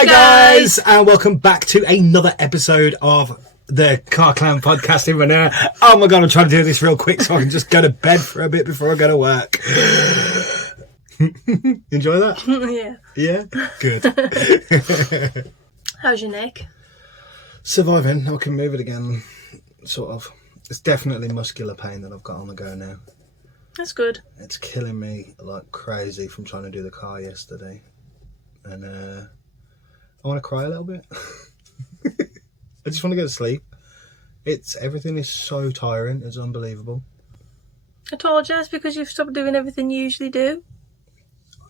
Hi guys, and welcome back to another episode of the Car Clown podcast in Manure. Oh my god, I'm trying to do this real quick so I can just go to bed for a bit before I go to work. Enjoy that? Yeah. Yeah? Good. How's your neck? Surviving. I can move it again, sort of. It's definitely muscular pain that I've got on the go now. That's good. It's killing me like crazy from trying to do the car yesterday. And I want to cry a little bit. I just want to go to sleep. Everything is so tiring. It's unbelievable. I told you, it's because you've stopped doing everything you usually do.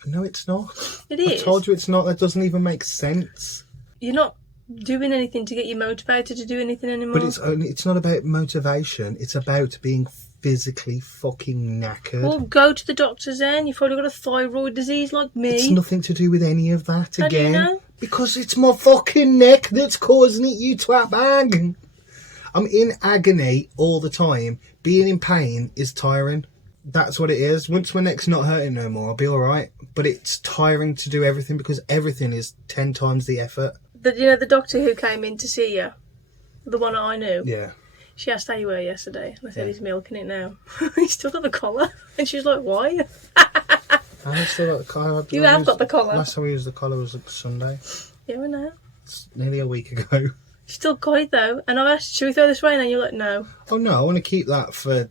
No, it's not. It is. I told you it's not. That doesn't even make sense. You're not doing anything to get you motivated to do anything anymore. But it's not about motivation. It's about being physically fucking knackered. Well, go to the doctors then. You've probably got a thyroid disease like me. It's nothing to do with any of that How again. do you know? Because it's my fucking neck that's causing it, you twat bag. I'm in agony all the time. Being in pain is tiring. That's what it is. Once my neck's not hurting no more, I'll be alright. But it's tiring to do everything because everything is 10 times the effort. The doctor who came in to see you, the one I knew. Yeah. She asked how you were yesterday. And I said, he's milking it now. He's still got the collar. And she was like, why? I have still got the collar. You have got the collar. Last time we used the collar was Sunday. Yeah, we know. It's nearly a week ago. Still got it though. And I asked, should we throw this away? And you're like, no. Oh no, I want to keep that for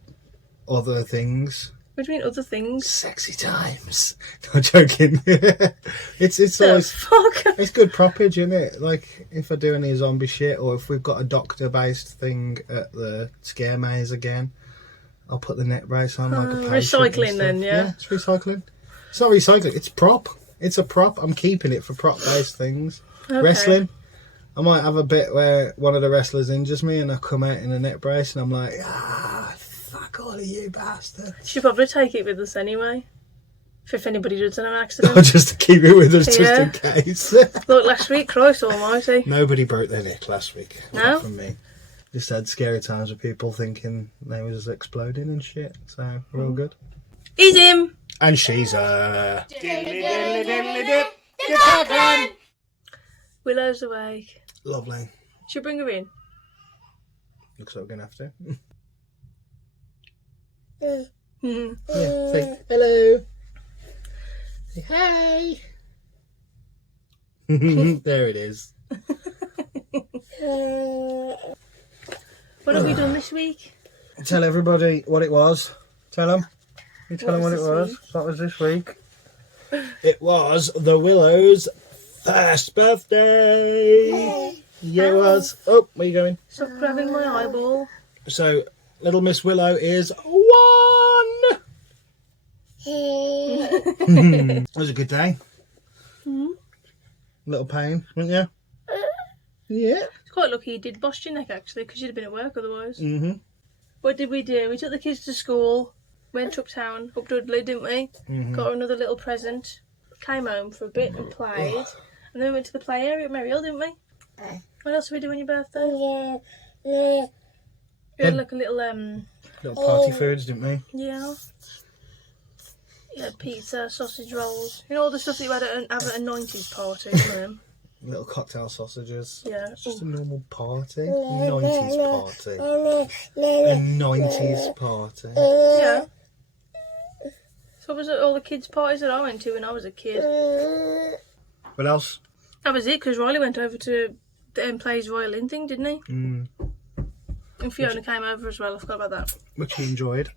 other things. What do you mean other things? Sexy times. No, joking. it's always Fuck. it's good proppage, isn't it? Like if I do any zombie shit, or if we've got a doctor-based thing at the scare maze again, I'll put the neck brace on like a patient. Recycling then, yeah. Yeah, it's recycling. It's not recycling. It's prop. It's a prop. I'm keeping it for prop-based things. Okay. Wrestling. I might have a bit where one of the wrestlers injures me and I come out in a neck brace and I'm like, fuck all of you bastards. Should probably take it with us anyway. If anybody does have an accident. Just to keep it with us, just in case. Look, last week, Christ almighty. Nobody broke their neck last week. No? Not from me. Just had scary times with people thinking they was exploding and shit. So, we're all good. He's him. And she's Willow's awake. lovely. Should we bring her in? Looks like we're going to have to. Mm-hmm. Yeah, say hello. Say hi. There it is. What have we done this week? Tell everybody what it was. Tell them. You tell them what it was. What was this week? It was the Willow's first birthday. Yeah, it was. Oh, where are you going? Stop grabbing my eyeball. So, little Miss Willow is 1. It was a good day. Little pain, wasn't you? Yeah. It's quite lucky you did bust your neck actually, because you'd have been at work otherwise. Mm-hmm. What did we do? We took the kids to school, went uptown, up Dudley, didn't we? Mm-hmm. Got her another little present, came home for a bit and played, and then we went to the play area at Merrill, didn't we? What else did we do on your birthday? We had like a little Little party foods, didn't we? yeah. You had pizza, sausage rolls, you know all the stuff that you had at a 90s party, you know? Little cocktail sausages. Yeah. It's just a normal party. 90s party. A 90s party. Yeah. So was it all the kids' parties that I went to when I was a kid? What else? That was it, because Riley went over to the play his violin thing, didn't he? Mm. And Fiona came over as well, I forgot about that. Which he enjoyed.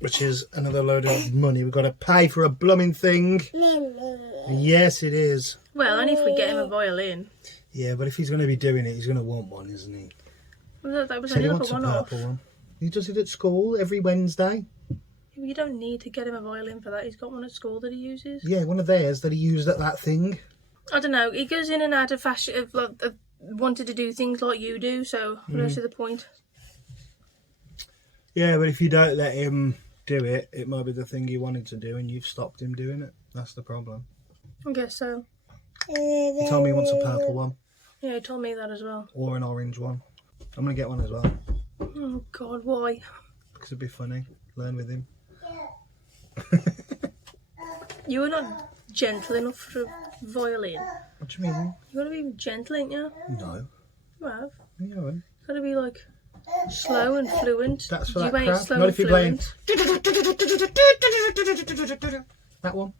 Which is another load of money we've got to pay for a blooming thing. Yes, it is. Well, only if we get him a violin. Yeah, but if he's going to be doing it, he's going to want one, isn't he? Well, that was Said only he like wants a a one-off. purple one. He does it at school every Wednesday. You don't need to get him a violin for that. He's got one at school that he uses. Yeah, one of theirs that he used at that thing. I don't know. He goes in and out of fashion of wanted to do things like you do, so I don't see the point. Yeah, but if you don't let him do it, it might be the thing he wanted to do and you've stopped him doing it. That's the problem. I guess so. He told me he wants a purple one. Yeah, he told me that as well. Or an orange one. I'm going to get one as well. Oh, God, why? Because it'd be funny. Learn with him. You were not gentle enough to violin. What do you mean? You gotta be gentle, ain't you? No. You have. You haven't. You gotta be like slow and fluent. That's for You that ain't crap. slow Not and if you're playing. fluent. That one.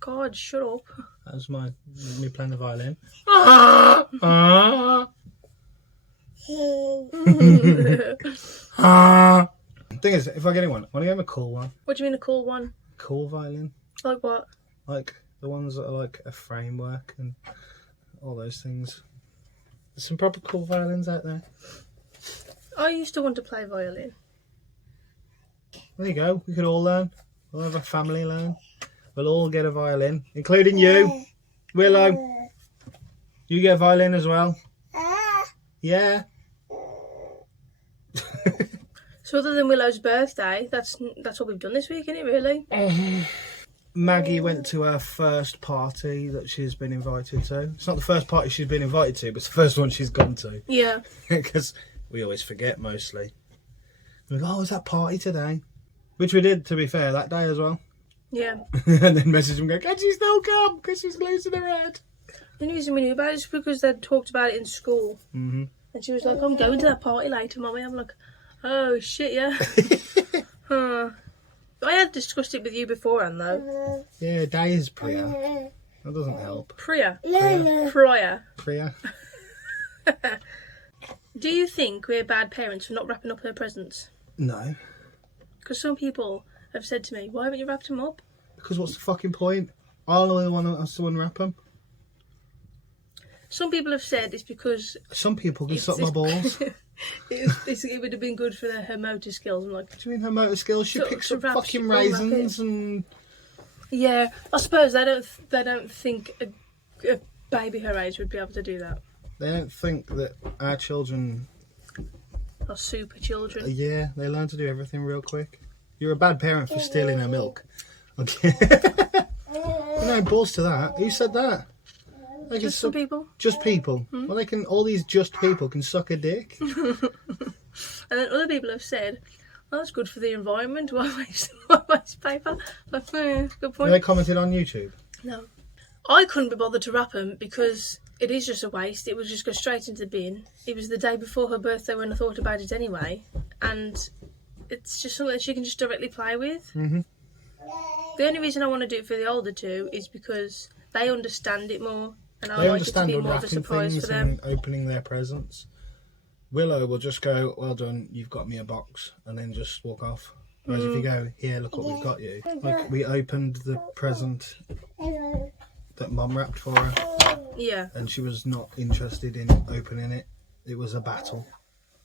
God, shut up. That was me playing the violin. Thing is, if I get one, I want to get him a cool one. What do you mean a cool one? Cool violin. Like what? Like the ones that are like a framework and all those things. There's some proper cool violins out there. I used to want to play violin. There you go. We could all learn. We'll have a family learn. We'll all get a violin, including you, Willow. You get a violin as well. Yeah. So other than Willow's birthday, that's what we've done this week, isn't it, really? Maggie went to her first party that she's been invited to. It's not the first party she's been invited to, but it's the first one she's gone to. Yeah. Because we always forget, mostly. We're like, oh, was that party today? Which we did, to be fair, that day as well. Yeah. And then message them going, can she still come? Because she's losing her head. The only reason we knew about it is because they'd talked about it in school. Mm-hmm. And she was like, I'm going to that party later, Mummy. I'm like, oh, shit, yeah. I had discussed it with you beforehand, though. Yeah, day is Priya. That doesn't help. Priya. Priya. Priya. Do you think we're bad parents for not wrapping up her presents? No. Because some people have said to me, why haven't you wrapped them up? Because what's the fucking point? I'll only want us to unwrap them. Some people have said it's because... Some people can suck my balls. it would have been good for her motor skills. I'm like, What do you mean her motor skills? She picks up fucking unwrap raisins and... Yeah, I suppose they don't think a baby her age would be able to do that. They don't think that our children... Or super children. Yeah, they learn to do everything real quick. You're a bad parent for stealing her milk. Okay. No balls to that. Who said that? They Just some people. Just people. Well, they can. All these just people can suck a dick. And then other people have said, "Oh, that's good for the environment. Why waste paper?" Like, good point. They commented on YouTube. No, I couldn't be bothered to wrap them because it is just a waste. It would just go straight into the bin. It was the day before her birthday when I thought about it anyway, and it's just something that she can just directly play with. Mm-hmm. The only reason I want to do it for the older two is because they understand it more. And They I like it to understand be more of a unwrapping surprise things for them. and opening their presents. Willow will just go, well done, you've got me a box, and then just walk off. Whereas if you go, here, look what we've got you. Like, we opened the present that Mum wrapped for her, Yeah. and she was not interested in opening it. It was a battle.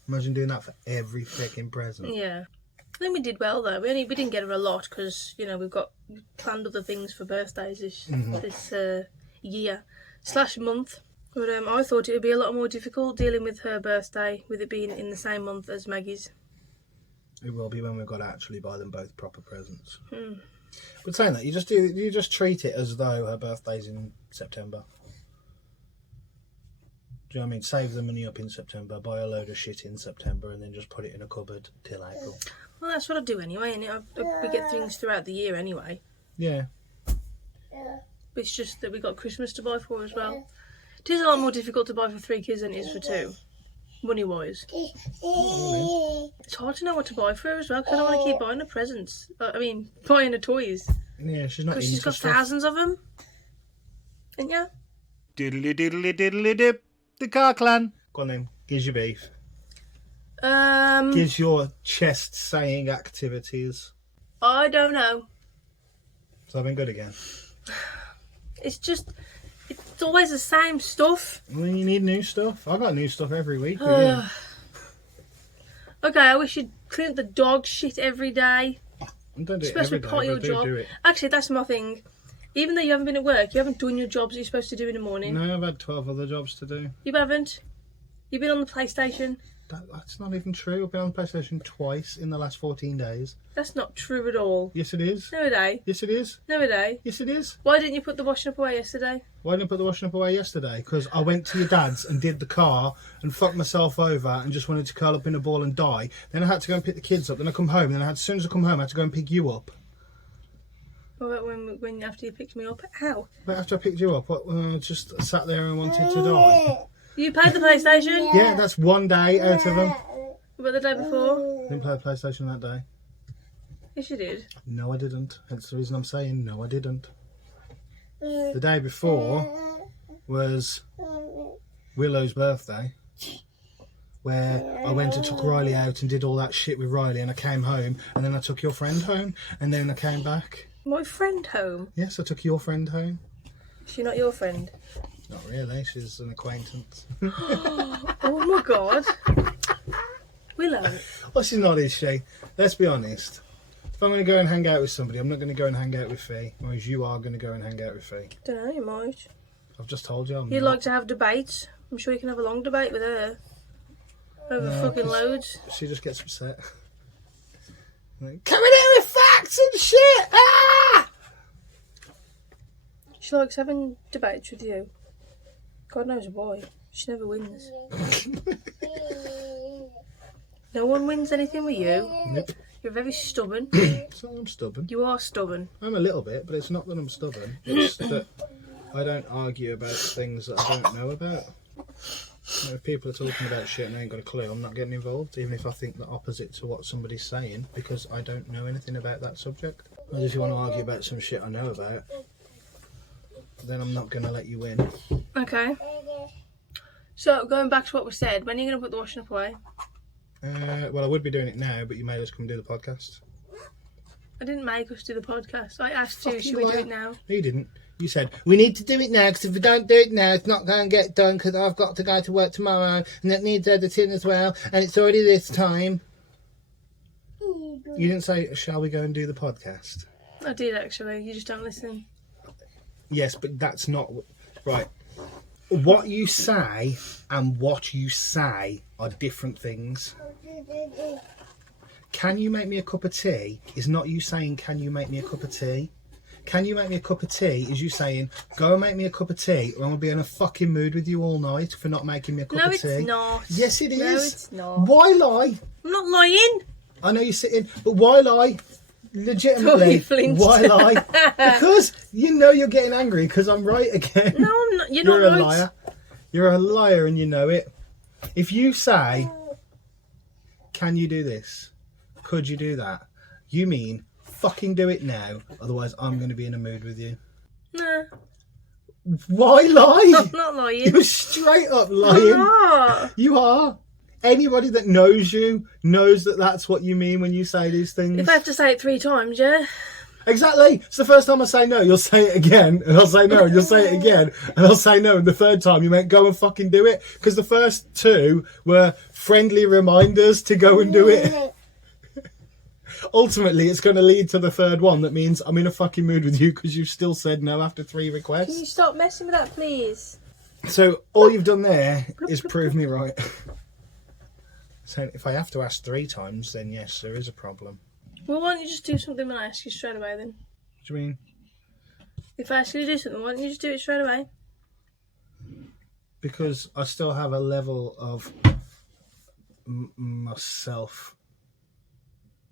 Imagine doing that for every freaking present. Yeah. I think we did well though. We didn't get her a lot because we've got planned other things for birthdays this year / month. But I thought it would be a lot more difficult dealing with her birthday with it being in the same month as Maggie's. It will be when we've got to actually buy them both proper presents. But saying that, you just treat it as though her birthday's in September. Do you know what I mean? Save the money up in September, buy a load of shit in September, and then just put it in a cupboard till April. Well, that's what I do anyway, and we get things throughout the year anyway. Yeah. It's just that we got Christmas to buy for as well. It is a lot more difficult to buy for 3 kids than it is for 2, money-wise. It's hard to know what to buy for her as well, because I don't want to keep buying her presents. Buying her toys. Yeah, she's not into Because she's got stuff. thousands of them. And yeah. Diddly diddly diddly dip. The car clan. Go on then. Gives you beef. Gives your chest saying activities. I don't know. So I've been good again. It's always the same stuff. Well, you need new stuff. I got new stuff every week. But yeah. Okay, I wish you'd clean up the dog shit every day. I don't do it Supposed to every be day, part of your but I job. do it. Actually, that's my thing. Even though you haven't been at work, you haven't done your jobs that you're supposed to do in the morning. No, I've had 12 other jobs to do. You haven't. You've been on the PlayStation. That's not even true. I've been on PlayStation twice in the last 14 days. That's not true at all. Yes, it is. No, a day. Yes, it is. No, a day. Yes, it is. Why didn't you put the washing up away yesterday? Why didn't I put the washing up away yesterday? Because I went to your dad's and did the car and fucked myself over and just wanted to curl up in a ball and die. Then I had to go and pick the kids up. Then I come home. Then as soon as I come home, I had to go and pick you up. What about when after you picked me up? How? But after I picked you up, I just sat there and wanted to die. You played the PlayStation? Yeah, that's one day out of them. What about the day before? Didn't play the PlayStation that day. Yes, you did. No, I didn't. That's the reason I'm saying no, I didn't. The day before was Willow's birthday, where I went and took Riley out and did all that shit with Riley, and I came home, and then I took your friend home, and then I came back. My friend home? Yes, I took your friend home. Is she not your friend? Not really, she's an acquaintance. Oh my god. Willow. Well, she's not, is she? Let's be honest. If I'm going to go and hang out with somebody, I'm not going to go and hang out with Fee, whereas you are going to go and hang out with Fee. Don't know, you might. I've just told you I'm You'd not. like to have debates. I'm sure you can have a long debate with her. Over No, fucking 'cause loads. She just gets upset. Like, coming in with facts and shit! Ah! She likes having debates with you. God knows why. She never wins. No one wins anything with you. Nope. You're very stubborn. It's not that I'm stubborn. You are stubborn. I'm a little bit, but it's not that I'm stubborn. It's that I don't argue about things that I don't know about. You know, if people are talking about shit and I ain't got a clue, I'm not getting involved, even if I think the opposite to what somebody's saying, because I don't know anything about that subject. Whereas if you want to argue about some shit I know about, then I'm not going to let you win. Okay. So, going back to what was said, when are you going to put the washing up away? Well, I would be doing it now, but you made us come do the podcast. I didn't make us do the podcast. I asked you, Fucking should we do liar. it now? No, you didn't. You said, we need to do it now, because if we don't do it now, it's not going to get done, because I've got to go to work tomorrow, and that needs editing as well, and it's already this time. You didn't say, shall we go and do the podcast? I did actually, you just don't listen. Yes, but that's not... Right. What you say and what you say are different things. Can you make me a cup of tea is not you saying, can you make me a cup of tea? Can you make me a cup of tea is you saying, go and make me a cup of tea, or I'm going to be in a fucking mood with you all night for not making me a cup of tea. No, it's not. Yes, it is. No, it's not. Why lie? I'm not lying. I know you're sitting, but why lie? Legitimately, Flinched. why lie? Because you know you're getting angry because I'm right again. No, I'm not. You're You're not a right. liar. You're a liar and you know it. If you say, can you do this? Could you do that? You mean, fucking do it now, otherwise I'm going to be in a mood with you. Nah, Why lie? I'm not lying. You're straight up I'm lying. not. You are. Anybody that knows you knows that that's what you mean when you say these things. If I have to say it 3 times, yeah? Exactly. It's the first time I say no, you'll say it again, and I'll say no, and you'll say it again, and I'll say no, and the third time you might go and fucking do it, because the first 2 were friendly reminders to go and do it. Ultimately, it's going to lead to the third one that means I'm in a fucking mood with you because you've still said no after 3 Can you requests. stop messing with that, please? So all you've done there is prove me right. So if I have to ask 3 times, then yes, there is a problem. Well, why don't you just do something when I ask you straight away then? What do you mean? If I ask you to do something, why don't you just do it straight away? Because I still have a level of myself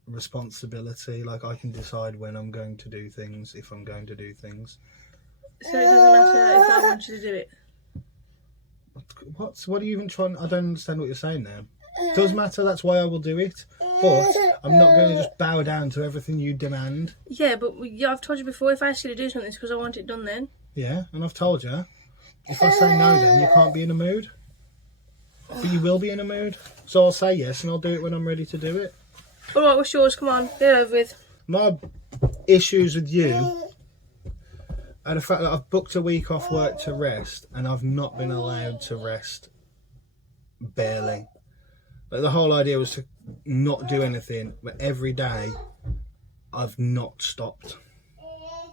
responsibility. Like, I can decide when I'm going to do things, if I'm going to do things. So it doesn't matter if I want you to do it. What are you even trying? I don't understand what you're saying now. It does matter, that's why I will do it, but I'm not going to just bow down to everything you demand. Yeah, but I've told you before, if I ask you to do something, it's because I want it done then. Yeah, and I've told you, if I say no then you can't be in a mood, but you will be in a mood, so I'll say yes and I'll do it when I'm ready to do it. Alright, what's yours? Come on, get it over with. My issues with you are the fact that I've booked a week off work to rest and I've not been allowed to rest, barely. Like, the whole idea was to not do anything, but every day I've not stopped.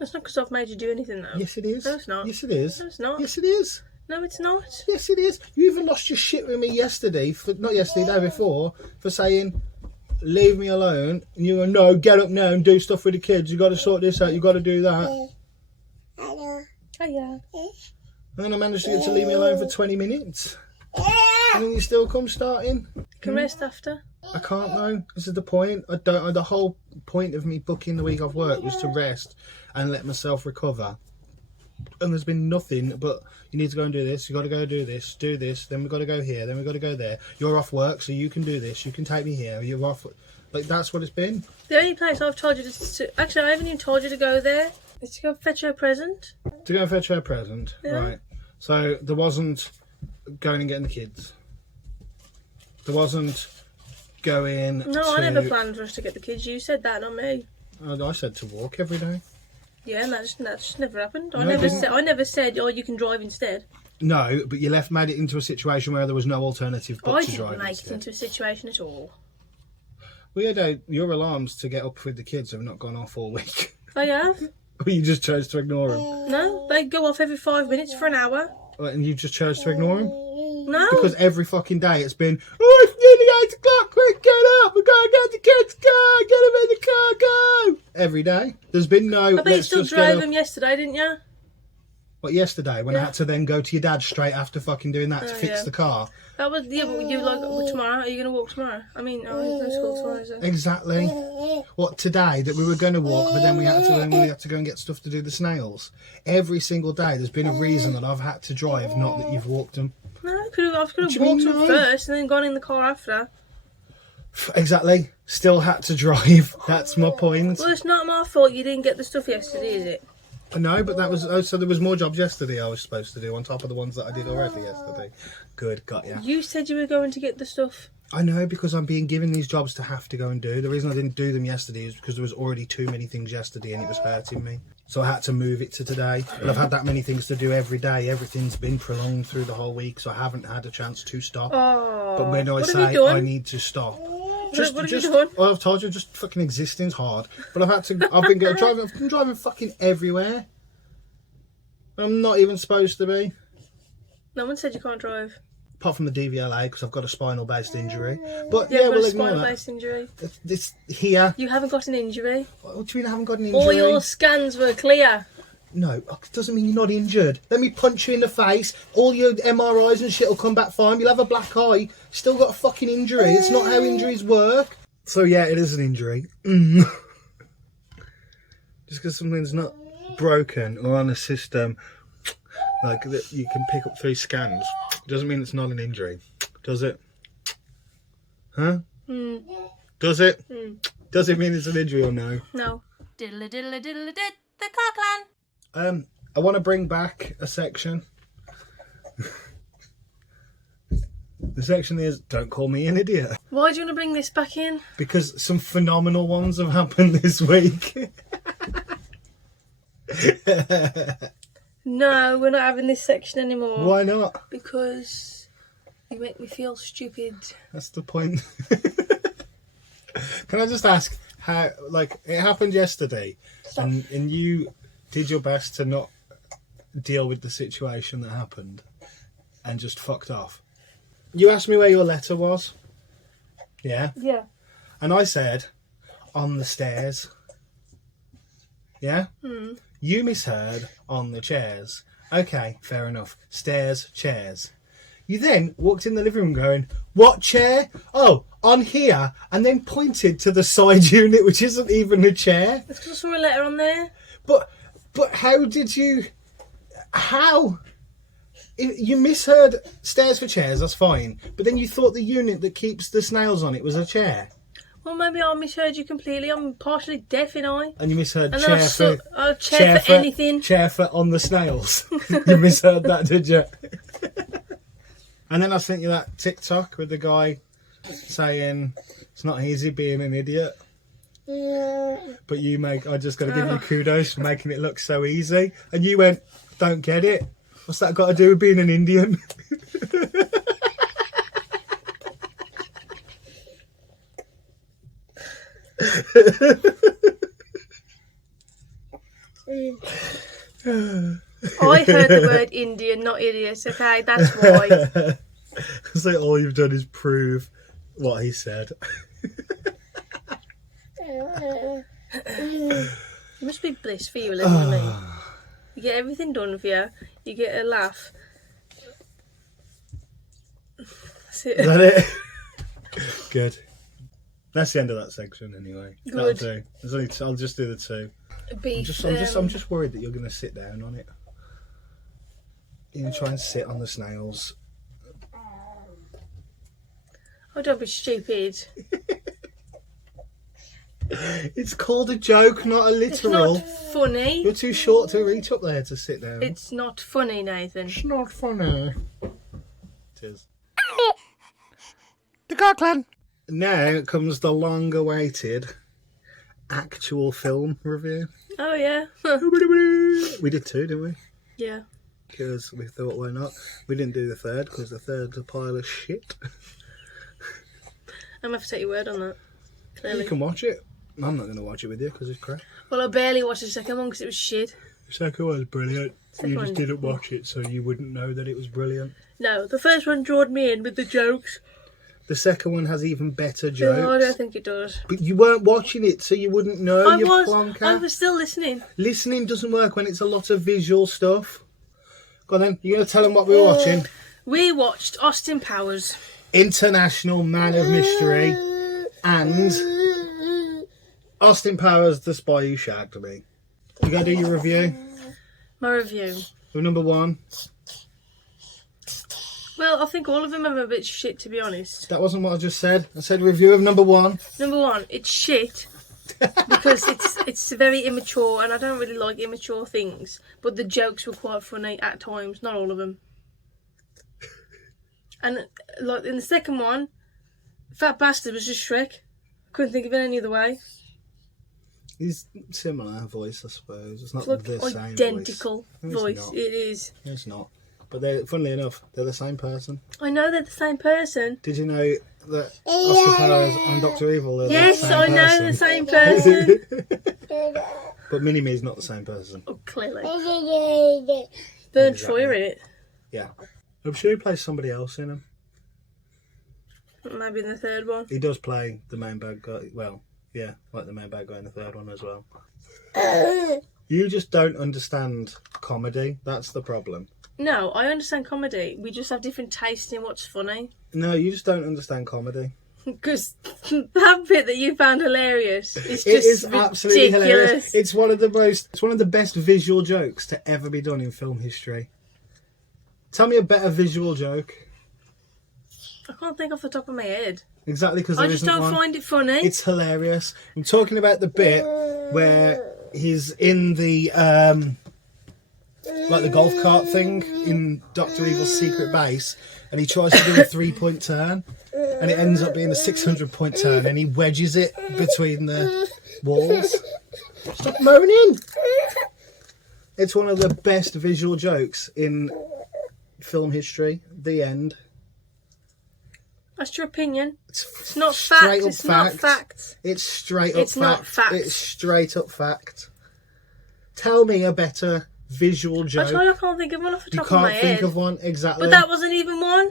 That's not because I've made you do anything though. Yes, it is. No, it's not. Yes, it is. No, it's not. Yes, it is. No, it's not. Yes, it is. You even lost your shit with me yesterday, not yesterday, the day before, for saying, leave me alone. And you go, no, get up now and do stuff with the kids. You got to sort this out. You got to do that. Oh yeah. And then I managed to get to leave me alone for 20 minutes. And then you still come starting. You can rest after. I can't though. This is the point. I don't. The whole point of me booking the week off work was to rest and let myself recover. And there's been nothing but you need to go and do this. You got to go do this. Then we've got to go here. Then we've got to go there. You're off work, so you can do this. You can take me here. You're off. Like that's what it's been. The only place I've told you to actually, I haven't even told you to go there. Is to go fetch her a present. To go and fetch her a present, Yeah. right? So there wasn't going and getting the kids. There wasn't going. No, I never planned for us to get the kids. You said that, not me. I said to walk every day. Yeah, and that just never happened. No, it didn't. I never said, oh, you can drive instead. No, but you made it into a situation where there was no alternative but I to didn't drive make instead. it into a situation at all. Well, yeah, your alarms to get up with the kids have not gone off all week. They have. Or you just chose to ignore them. No, they go off every 5 minutes for an hour. And you just chose to ignore them? No. Because every fucking day it's been, oh, it's nearly 8 o'clock, quick, get up, we're going to get the kids, go, get them in the car, go. Every day. There's been no, I bet you let's still just drove get up. them yesterday, didn't you? What, yesterday, when I Yeah. had to then go to your dad straight after fucking doing that to fix yeah. the car? That was, yeah, but you like, well, tomorrow, are you going to walk tomorrow? I mean, oh, there's no school tomorrow, is there? Exactly. What, today, that we were going to walk, but then we had to go and get stuff to do the snails. Every single day, there's been a reason that I've had to drive, not that you've walked them. No, I could have do you walked mean, them no? first and then gone in the car after. Exactly. Still had to drive. That's my point. Well, it's not my fault you didn't get the stuff yesterday, is it? No, but that was... Oh, so there was more jobs yesterday I was supposed to do on top of the ones that I did already yesterday. Good, got ya. You said you were going to get the stuff. I know, because I'm being given these jobs to have to go and do. The reason I didn't do them yesterday is because there was already too many things yesterday and it was hurting me. So I had to move it to today. But I've had that many things to do every day. Everything's been prolonged through the whole week, so I haven't had a chance to stop. Oh. But when I what say have you done? I need to stop... What have you done? Well, I've told you, just fucking existing's hard. But I've been driving fucking everywhere. I'm not even supposed to be. No one said you can't drive. Apart from the DVLA, because I've got a spinal-based injury. But You yeah, haven't we'll got a ignore that. spinal-based injury. This here. You haven't got an injury. What do you mean I haven't got an injury? All your scans were clear. No, it doesn't mean you're not injured. Let me punch you in the face. All your MRIs and shit will come back fine. You'll have a black eye. Still got a fucking injury. It's not how injuries work. So yeah, it is an injury. Just because something's not broken or on a system like that you can pick up through scans doesn't mean it's not an injury, does it? Huh? Does it? Does it mean it's an injury or no? No. Diddle diddle diddle did the car clan. I want to bring back a section. The section is Don't Call Me an Idiot. Why do you want to bring this back in? Because some phenomenal ones have happened this week. No, we're not having this section anymore. Why not? Because you make me feel stupid. That's the point. Can I just ask how, like, it happened yesterday and you did your best to not deal with the situation that happened and just fucked off. You asked me where your letter was. Yeah? Yeah. And I said, on the stairs. Yeah? You misheard on the chairs. Okay, fair enough. Stairs, chairs. You then walked in the living room going, what chair? Oh, on here. And then pointed to the side unit, which isn't even a chair. It's because I saw a letter on there. But how did you... How? You misheard stairs for chairs, that's fine. But then you thought the unit that keeps the snails on it was a chair. Well, maybe I misheard you completely. I'm partially deaf in eye. And you misheard And chair then I for... saw chair for anything. Chair for on the snails. You misheard that, did you? And then I sent you that TikTok with the guy saying it's not easy being an idiot. But I just got to give you kudos for making it look so easy. And you went, don't get it. What's that got to do with being an Indian? I heard the word Indian, not idiot, okay? That's why. So all you've done is prove what he said. It must be bliss for you living with me. You get everything done for you. You get a laugh. That's it. Is that it? Good. That's the end of that section anyway. Good. That'll do. There's only I'll just do the 2. Beef. I'm just worried that you're going to sit down on it. You're going to try and sit on the snails. Oh, don't be stupid. It's called a joke, not a literal. It's not funny. You're too short to reach up there to sit down. It's not funny, Nathan. It's not funny. It is. The Car Clan. Now comes the long-awaited actual film review. Oh, yeah. We did 2, didn't we? Yeah. Because we thought, why not? We didn't do the 3rd because the 3rd's a pile of shit. I'm going to have to take your word on that. Clearly. You can watch it. I'm not going to watch it with you because it's crap. Well, I barely watched the second one because it was shit. The second one was brilliant. Second You just one- didn't watch it, so you wouldn't know that it was brilliant. No, the first one drawed me in with the jokes. The second one has even better jokes. No, I don't think it does. But you weren't watching it, so you wouldn't know. I You was. plonker. I was still listening. Listening doesn't work when it's a lot of visual stuff. Go on then. You're going to tell them what we're watching. We watched Austin Powers. International Man of Mystery and Austin Powers, The Spy Who Shagged Me. You got to do your review? My review. So number 1. Well, I think all of them are a bit shit, to be honest. That wasn't what I just said. I said review of number 1. Number 1, it's shit. Because it's very immature, and I don't really like immature things. But the jokes were quite funny at times, not all of them. And like in the second one, Fat Bastard was just Shrek. Couldn't think of it any other way. He's similar voice, I suppose. It's not It's like the same identical voice. voice. It is. It's not. But funnily enough, they're the same person. I know they're the same person. Did you know that Austin Powers and Dr. Evil are Yes, the same I know person? the same person. But Mini-Me is not the same person. Oh, clearly. Bern Exactly. Troyer in it. Yeah. I'm sure he plays somebody else in him. Maybe in the third one. He does play the main bad guy. Well, yeah, like the main bad guy in the 3rd one as well. You just don't understand comedy. That's the problem. No, I understand comedy. We just have different tastes in what's funny. No, you just don't understand comedy. Because that bit that you found hilarious is just It is absolutely hilarious. ridiculous. It's one of the best visual jokes to ever be done in film history. Tell me a better visual joke. I can't think off the top of my head. Exactly, because I just don't find it funny. It's hilarious. I'm talking about the bit where he's in the like the golf cart thing in Dr. Evil's secret base, and he tries to do a 3-point turn, and it ends up being a 600-point turn, and he wedges it between the walls. Stop moaning! It's one of the best visual jokes in film history. The end. That's your opinion. It's not straight fact. up It's not fact. It's straight up It's not fact. It's straight up fact. Tell me a better visual joke. I can't think of one off the You top of my can't head. think of one, exactly. But that wasn't even one.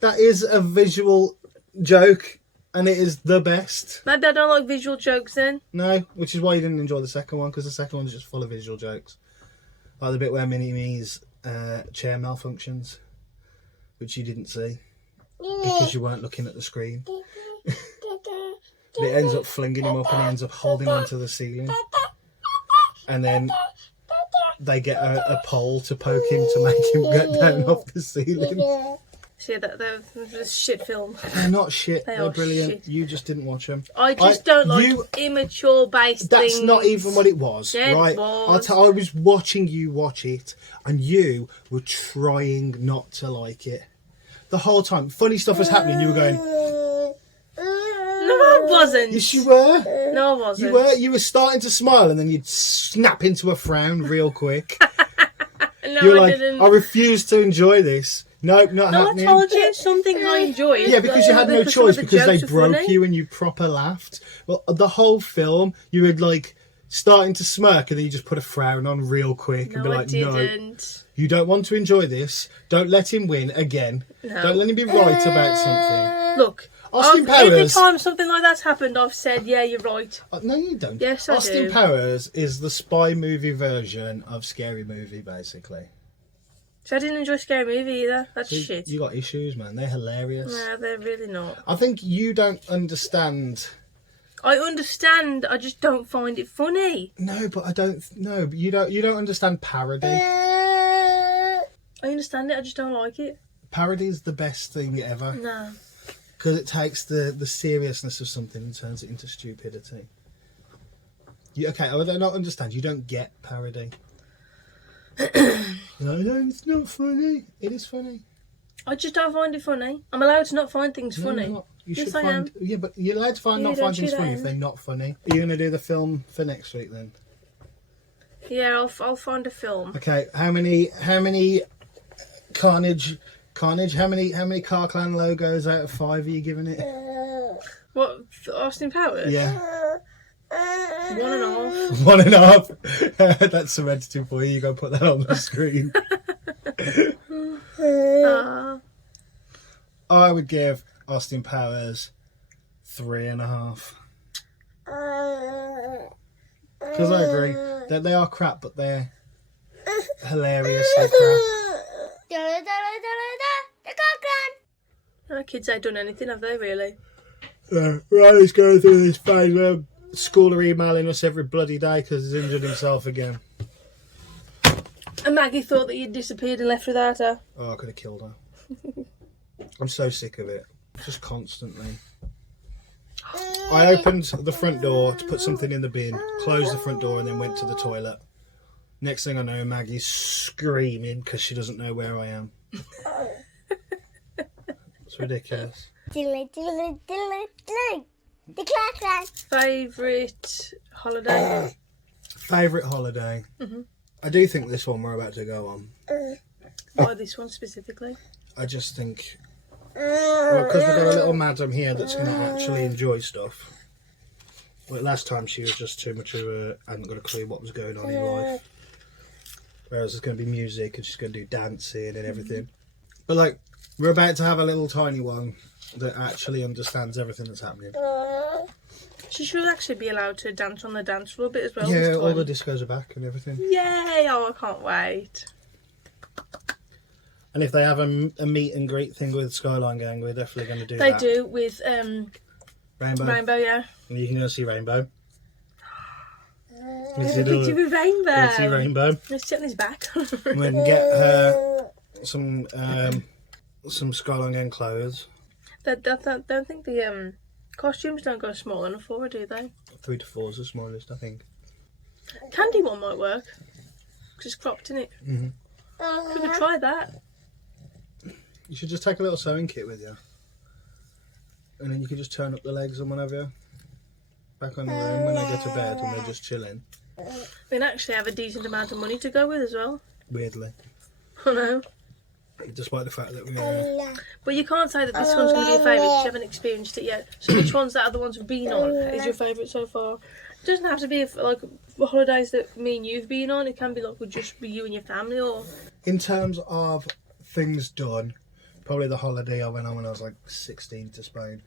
That is a visual joke, and it is the best. Maybe I don't like visual jokes then. No, which is why you didn't enjoy the second one, because the second one's just full of visual jokes. Like the bit where Mini-Me's chair malfunctions, which you didn't see, because you weren't looking at the screen. But it ends up flinging him up, and he ends up holding onto the ceiling. And then they get a pole to poke him to make him get down off the ceiling. See, they're a shit film. They're not shit. They They're are brilliant. shit. You just didn't watch them. I just don't like you- immature based That's things. not even what it was, Yeah, it right? was. I was watching you watch it, and you were trying not to like it the whole time. Funny stuff was happening. You were going, No, I wasn't. yes, you were. No, I wasn't. You were. You were starting to smile, and then you'd snap into a frown real quick. No, You're I like, didn't. I refuse to enjoy this. Nope, not No, happening. I told you some things I enjoyed. Yeah, because you had no some of choice, the because they jokes were broke funny. you and you proper laughed. Well, the whole film, you were like starting to smirk, and then you just put a frown on real quick and be No, I like, no, didn't. you don't want to enjoy this. Don't let him win again. No. Don't let him be right about something. Look, Austin every Powers. time something like that's happened, I've said, yeah, you're right. No, you don't. Yes, I Austin do. Powers is the spy movie version of Scary Movie, basically. So I didn't enjoy Scary Movie either. That's shit. You got issues, man. They're hilarious. No, they're really not. I think you don't understand I understand. I just don't find it funny. No, but I don't. No, but you don't understand parody. I understand it. I just don't like it. Parody's the best thing ever. No. Because it takes the seriousness of something and turns it into stupidity. Okay, I don't understand. You don't get parody. No, it's not funny. It is funny. I just don't find it funny. I'm allowed to not find things funny. No, you Yes, should I am. Yeah, but you're allowed to not find things funny if they're not funny. Are you going to do the film for next week then? Yeah, I'll find a film. Okay, how many Carnage? How many Car Clan logos out of 5 are you giving it? What, Austin Powers? Yeah. 1.5. 1.5. That's serenity for you. You got to put that on the screen. I would give Austin Powers 3.5. Because I agree that they are crap, but they're hilariously crap. Our kids ain't done anything, have they, really? Riley's going through this phase where school are emailing us every bloody day because he's injured himself again. And Maggie thought that you'd disappeared and left without her. Oh, I could have killed her. I'm so sick of it. Just constantly. I opened the front door to put something in the bin, closed the front door and then went to the toilet. Next thing I know, Maggie's screaming because she doesn't know where I am. It's ridiculous. Favourite holiday? Favourite holiday? I do think this one we're about to go on. Why this one specifically? I just think... Well, because we've got a little madam here that's going to actually enjoy stuff. Well, last time she was just too much of a... hadn't got a clue what was going on in life. Whereas there's going to be music and she's going to do dancing and everything. But like, we're about to have a little tiny one that actually understands everything that's happening. She should actually be allowed to dance on the dance floor a bit as well. Yeah, all the discos are back and everything. Yay! Oh, I can't wait. And if they have a meet and greet thing with Skyline Gang, we're definitely going to do that. They do with Rainbow, yeah. And you can go see Rainbow. There's a picture with Rainbow. Go see Rainbow. Let's check his back. We can get her some Skyline Gang clothes. Don't think the costumes don't go small enough for her, do they? 3 to 4 is the smallest, I think. Candy one might work. Because it's cropped, in it? Mm-hmm. We could try that. You should just take a little sewing kit with you. And then you can just turn up the legs and whatever. Back on the room when they go to bed and they're just chilling. We can actually have a decent amount of money to go with as well. Weirdly. I know. Despite the fact that we're... But you can't say that this one's going to be a favourite because you haven't experienced it yet. So which ones that are the ones we've been on is your favourite so far? It doesn't have to be like holidays that me and you've been on. It can be like with just be you and your family or... In terms of things done, probably the holiday I went on when I was like 16 to Spain.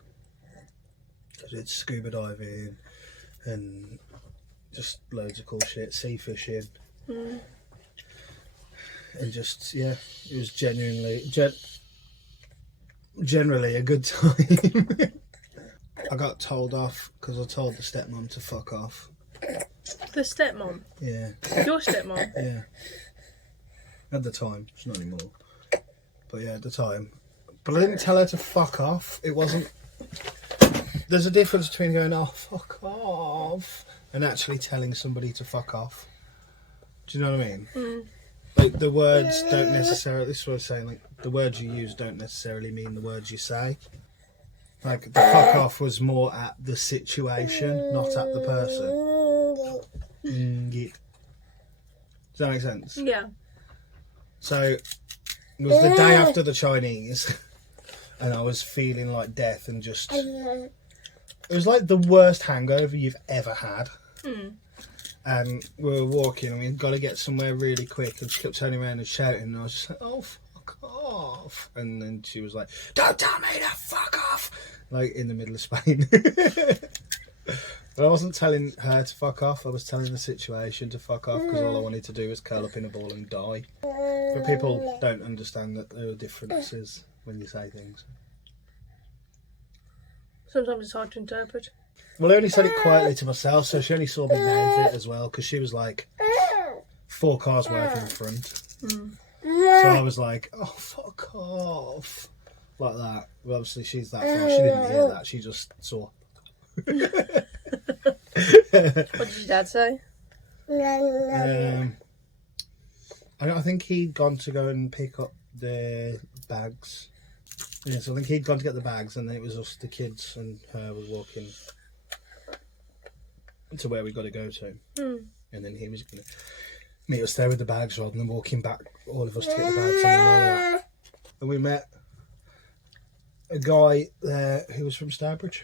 I did scuba diving and just loads of cool shit, sea fishing. And just, yeah, it was generally a good time. I got told off because I told the stepmom to fuck off. The stepmom? Yeah. Your stepmom? Yeah. At the time, it's not anymore. But yeah, at the time. But I didn't tell her to fuck off. It wasn't... There's a difference between going, oh, fuck off, and actually telling somebody to fuck off. Do you know what I mean? Like, the words don't necessarily... This is what I was saying, like, the words you use don't necessarily mean the words you say. Like, the fuck off was more at the situation, not at the person. Does that make sense? Yeah. So, it was the day after the Chinese, and I was feeling like death and just... It was like the worst hangover you've ever had. And we were walking and we'd got to get somewhere really quick, and she kept turning around and shouting, and I was just like, oh, fuck off. And then she was like, don't tell me to fuck off, like in the middle of Spain. But I wasn't telling her to fuck off, I was telling the situation to fuck off, because all I wanted to do was curl up in a ball and die. But people don't understand that there are differences when you say things. Sometimes it's hard to interpret. Well, I only said it quietly to myself, so she only saw me now with it as well, because she was like 4 cars worth in front. So I was like, oh, fuck off. Like that. Well, obviously she's that far. She didn't hear that. She just saw. What did your dad say? I think he'd gone to go and pick up the bags. Yeah, so I think he'd gone to get the bags, and then it was us, the kids, and her was walking to where we got to go to. And then he was going to meet us there with the bags rather than walking back, all of us to get the bags and all that. And we met a guy there who was from Stourbridge.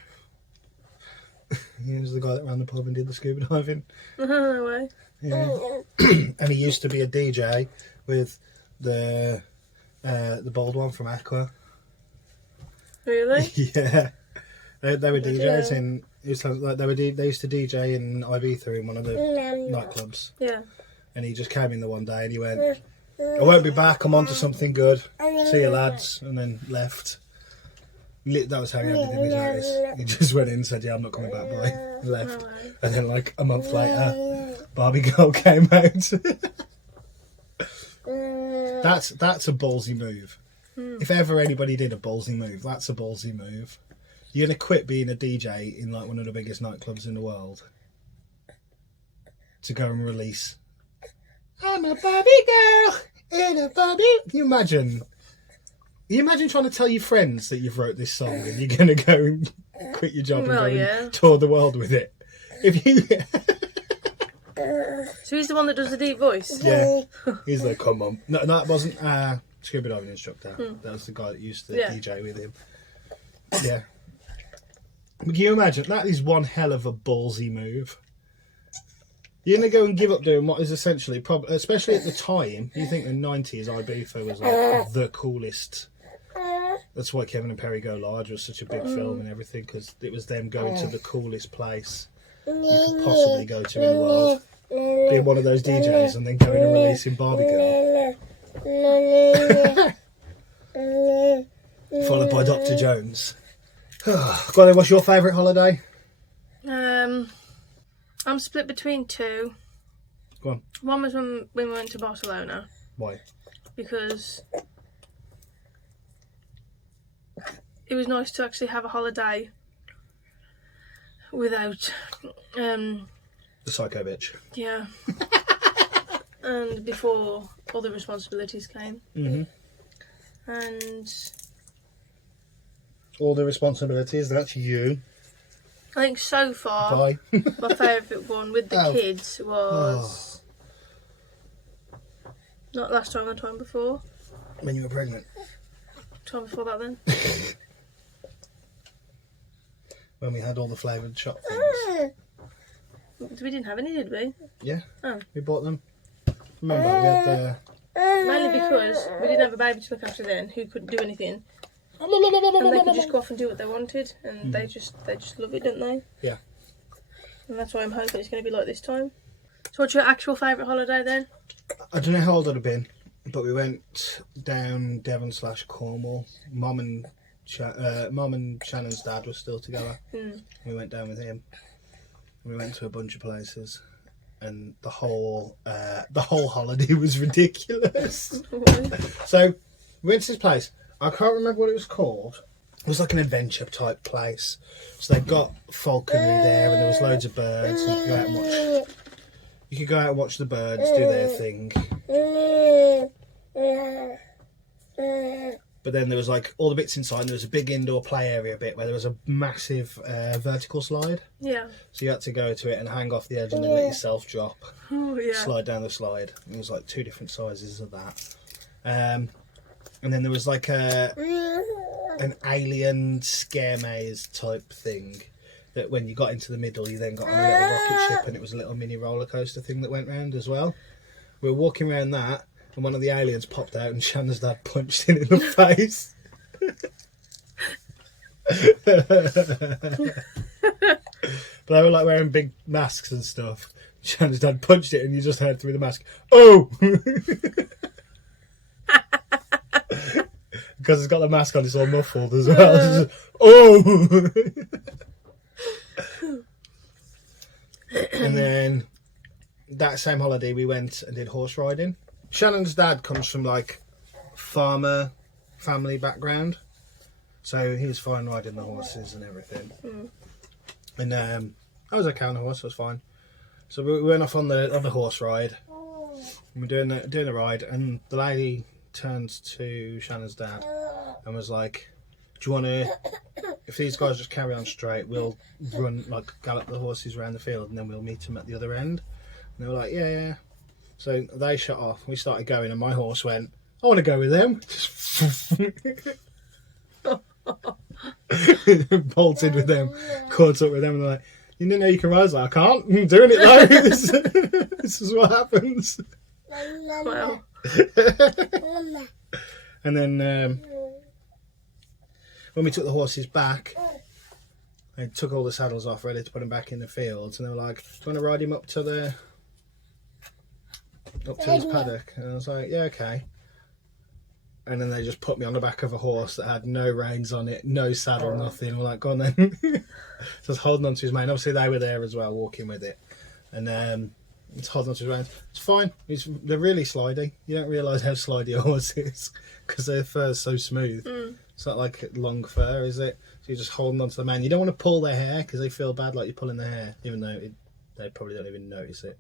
He was the guy that ran the pub and did the scuba diving. No way. Yeah. And he used to be a DJ with the bald one from Aqua. Really? Yeah. They were DJs in. It was like they used to DJ in Ibiza in one of the nightclubs. Yeah. And he just came in the one day and he went, "I won't be back. I'm on to something good. See you lads," and then left. That was how he ended in his notice. He just went in and said, "Yeah, I'm not coming back, boy." Left. No way. And then like a month later, Barbie Girl came out. That's a ballsy move. If ever anybody did a ballsy move, that's a ballsy move. You're gonna quit being a DJ in like one of the biggest nightclubs in the world to go and release "I'm a Barbie girl in a Barbie." Can you imagine? Can you imagine trying to tell your friends that you've wrote this song and you're gonna go and quit your job and go and tour the world with it? If you So he's the one that does the deep voice? Yeah. He's like, "Come on." No, that wasn't scuba diving instructor. That was the guy that used to DJ with him. Yeah. Can you imagine? That is one hell of a ballsy move. You're going to go and give up doing what is essentially, especially at the time, you think the 90s Ibiza was like the coolest. That's why Kevin and Perry Go Large was such a big film and everything, because it was them going to the coolest place you could possibly go to in the world. Being one of those DJs and then going and releasing Barbie Girl. Followed by Dr. Jones. Go on, what's your favourite holiday? I'm split between 2. Go on. One was when we went to Barcelona. Why? Because it was nice to actually have a holiday without The psycho bitch. yeah. And before all the responsibilities came. And All the responsibilities, that's you. I think so far Bye. my favourite one with the kids was not last time, the time before. When you were pregnant. Time before that then. When we had all the flavoured shop things. We didn't have any, did we? Yeah. Oh. We bought them. Remember, we had the... Mainly because we didn't have a baby to look after then who couldn't do anything. And they could just go off and do what they wanted, and they just love it, don't they? Yeah. And that's why I'm hoping it's going to be like this time. So what's your actual favourite holiday then? I don't know how old I'd have been, but we went down Devon/Cornwall. Mum and Shannon's dad were still together. We went down with him. We went to a bunch of places, and the whole holiday was ridiculous. So we went to this place. I can't remember what it was called. It was like an adventure type place. So they've got falconry there, and there was loads of birds. And you could go out and watch the birds do their thing. But then there was like all the bits inside, and there was a big indoor play area bit where there was a massive vertical slide. Yeah. So you had to go to it and hang off the edge and then let yourself drop. Oh, yeah. Slide down the slide. It was like 2 different sizes of that. And then there was like an alien scare maze type thing that when you got into the middle, you then got on a little rocket ship, and it was a little mini roller coaster thing that went round as well. We were walking around that, and one of the aliens popped out, and Shannon's dad punched him in the face. But they were like wearing big masks and stuff. Shannon's dad punched it, and you just heard through the mask, "Oh!" Because it's got the mask on, it's all muffled as well. Oh! And then that same holiday we went and did horse riding. Shannon's dad comes from like farmer family background, so he was fine riding the horses and everything. And I was okay on the horse, it was fine. So we went off on the horse ride. And we're doing the ride, and the lady turns to Shannon's dad and was like, "Do you want to? If these guys just carry on straight, we'll gallop the horses around the field, and then we'll meet them at the other end." And they were like, "Yeah." So they shut off. We started going, and my horse went, "I want to go with them." Bolted with them, caught up with them, and they're like, "You didn't know you can ride?" I was like, "I can't. I'm doing it though. This is what happens." Wow. And then when we took the horses back, I took all the saddles off, ready to put them back in the fields, and they were like, "Do you want to ride him up to his paddock?" And I was like, "Yeah, okay." And then they just put me on the back of a horse that had no reins on it, no saddle, nothing. We're like, "Go on then." So I was holding on to his mane. Obviously they were there as well, walking with it. And it's holding on to his reins. It's fine. They're really slidey. You don't realise how slidey a horse is because their fur's so smooth. It's not like long fur, is it? So you're just holding on to the mane. You don't want to pull their hair because they feel bad like you're pulling their hair, even though they probably don't even notice it.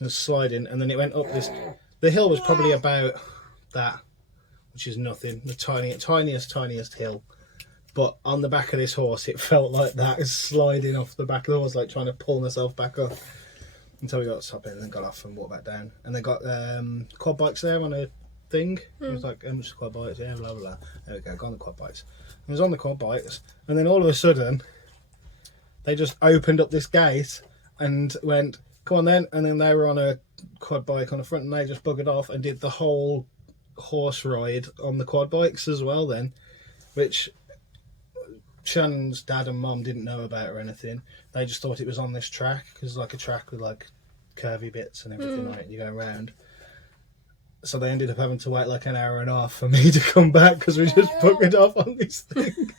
It was sliding, and then it went up this. The hill was probably about that, which is nothing. The tiniest hill. But on the back of this horse, it felt like that. It's sliding off the back of the horse, like trying to pull myself back up. Until we got to stop it and then got off and walked back down. And they got quad bikes there on a thing. It was like, "How much quad bikes?" Yeah, blah, blah, blah. There we go, got on the quad bikes. I was on the quad bikes, and then all of a sudden, they just opened up this gate and went, "Come on then." And then they were on a quad bike on the front, and they just buggered off and did the whole horse ride on the quad bikes as well then, which Shannon's dad and mum didn't know about or anything. They just thought it was on this track, because it's like a track with like curvy bits and everything like it, you go around. So they ended up having to wait like an hour and a half for me to come back because we just buggered off on this thing.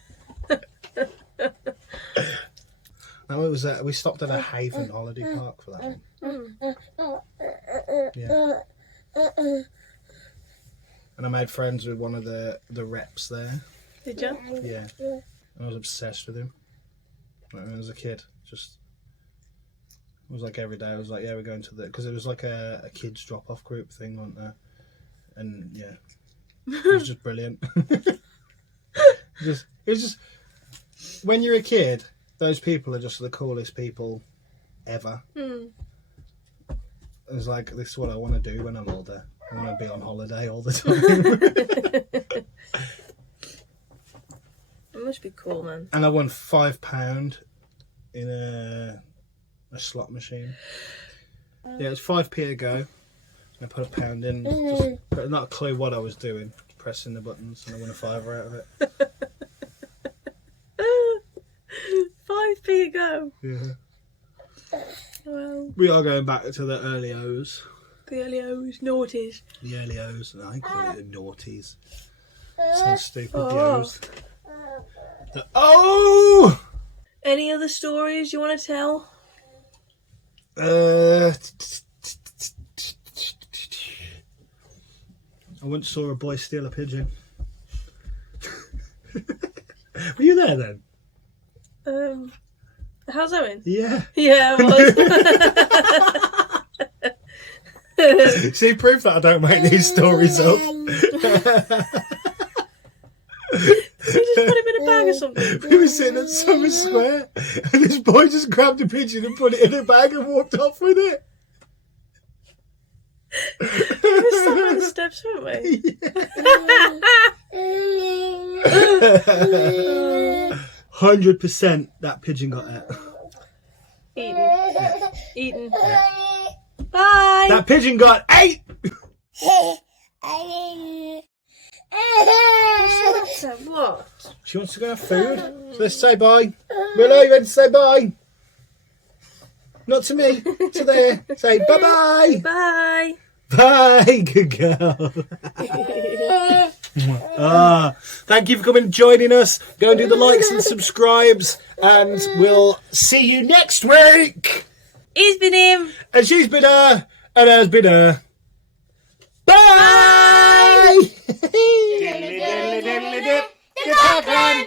Now it was we stopped at a Haven holiday park for that one. Yeah. And I made friends with one of the reps there. Did you? Yeah. I was obsessed with him. Like, when I was a kid, it was like every day. I was like, "Yeah, we're going to because it was like a kids drop-off group thing, wasn't there?" And yeah, it was just brilliant. It was just when you're a kid, those people are just the coolest people ever. It was like, this is what I want to do when I'm older. I want to be on holiday all the time. It must be cool, man. And I won £5 in a slot machine. Yeah, it's 5p a go. I put a pound in, just not a clue what I was doing, pressing the buttons, and I won a £5 out of it. 5p a go. Yeah. Well, We are going back to the early O's. the early O's, noughties. The early O's, and I call it the naughties. Sounds stupid, the Oh. O's. The O! Any other stories you want to tell? I once saw a boy steal a pigeon. Were you there then? How's Owen? Yeah. Yeah, I was. See, proof that I don't make these stories up. You just put him in a bag or something. We were sitting at Summer Square, and this boy just grabbed a pigeon and put it in a bag and walked off with it. We were stopping at the steps, weren't we? Yeah. 100% that pigeon got it. Eaten. Bye. That pigeon got 8! What? She wants to go have food. So let's say bye. Willow, you ready to say bye? Not to me, to there. Say bye-bye. Bye. Bye, good girl. Thank you for coming and joining us. Go and do the likes and subscribes, and we'll see you next week. He's been him. And she's been her. And has been her. Bye! Diddly diddly diddly dip. The Car Clan.